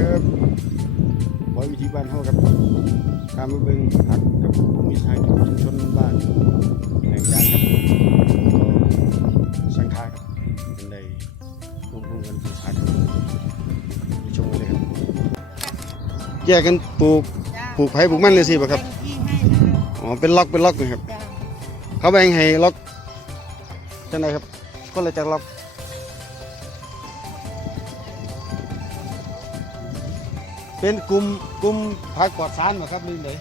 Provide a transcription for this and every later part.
ครับบอยวิธีบ้านเฮาครับตามมาเบิ่งผักกับภูมิวิสาหกิจชุมชนบ้านแห่งการครับก็สังฆาครับเป็นได้รวมๆกันปลูกผักครับไปชมกันเลยครับ แยกกันปลูกจ้าปลูกไผ่ปลูกมันเลยสิบ่ครับแงที่ให้นะอ๋อเป็นล็อกเป็นล็อกนะครับจ้าเขาแบ่งให้ล็อกจังไดครับก็เลยจากล็อก เป็นกลุ่มกลุ่มผักปลอดสารเหรอครับนี่เลย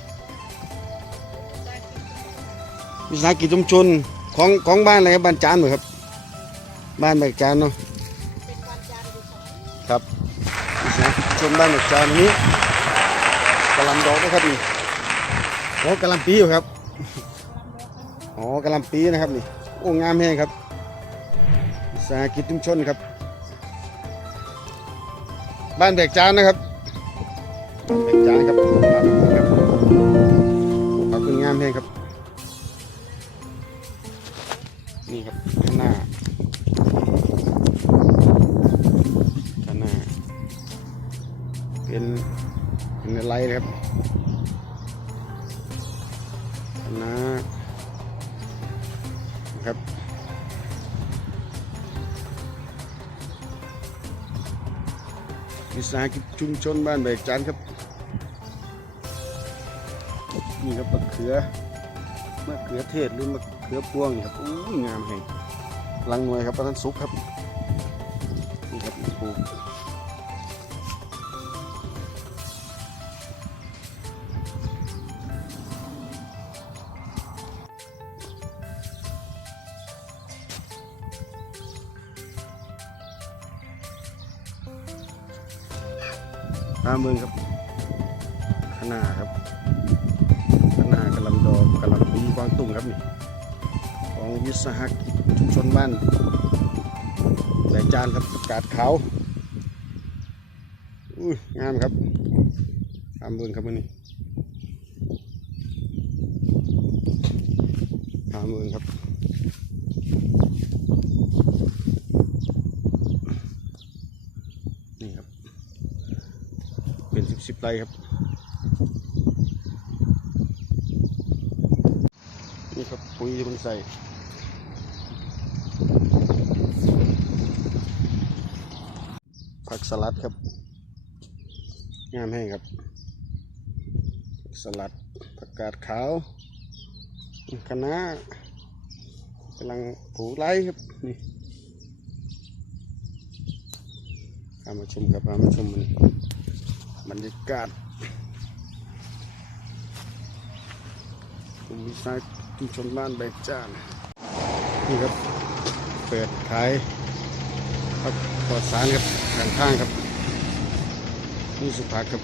วิสาหกิจชุมชนของของบ้านอะไรครับบ้านจานเหรอครับ บ้านแบกจานเนาะเป็นครับวิสาหกิจชุมชนบ้านแบกจานนี้กะหลำดอกนะครับนี่โอ้กะหลำปีอยู่ครับอ๋อกะหลำปีนะครับนี่โอ้งามแห้งครับวิสาหกิจชุมชนครับ บ้านแบกจานนะครับ บ้านแบกจานครับพาไปดูครับขอบคุณงามแห้งครับ นี่ครับข้างหน้าข้างหน้า เป็นเป็นอะไรครับข้างหน้าครับวิสาหกิจชุมชนบ้านแบกจานครับ นี่ครับมะเขือมะเขือเทศหรือมะเขือพวงนี่ครับอู้ยงามแห่งลังหน่วยครับประทานสุกครับนี่ครับปลูกตามเมืองครับขนาครับ ครับนี่ของวิสาหกิจชุมชนบ้านแหลกจานครับกาดขาวอุ้ยงามครับตามเมืองครับมื้อนี้ตามเมืองครับนี่ครับเป็นสิบสิบไร่ครับ นี่ครับปุ๋ยที่มันใส่ผักสลัดครับงามแห้งครับ สลัดผักกาดขาวคะน้ากำลังผูไล่ครับนี่ามาชมครับมาชมมันบรรยากาศ ผมมิศาสตร์ชุมชนบ้านแบกจ้านนี่ครับ เปิดขายครับปลอดสารครับข้างข้างครับนี่สุภาพครับ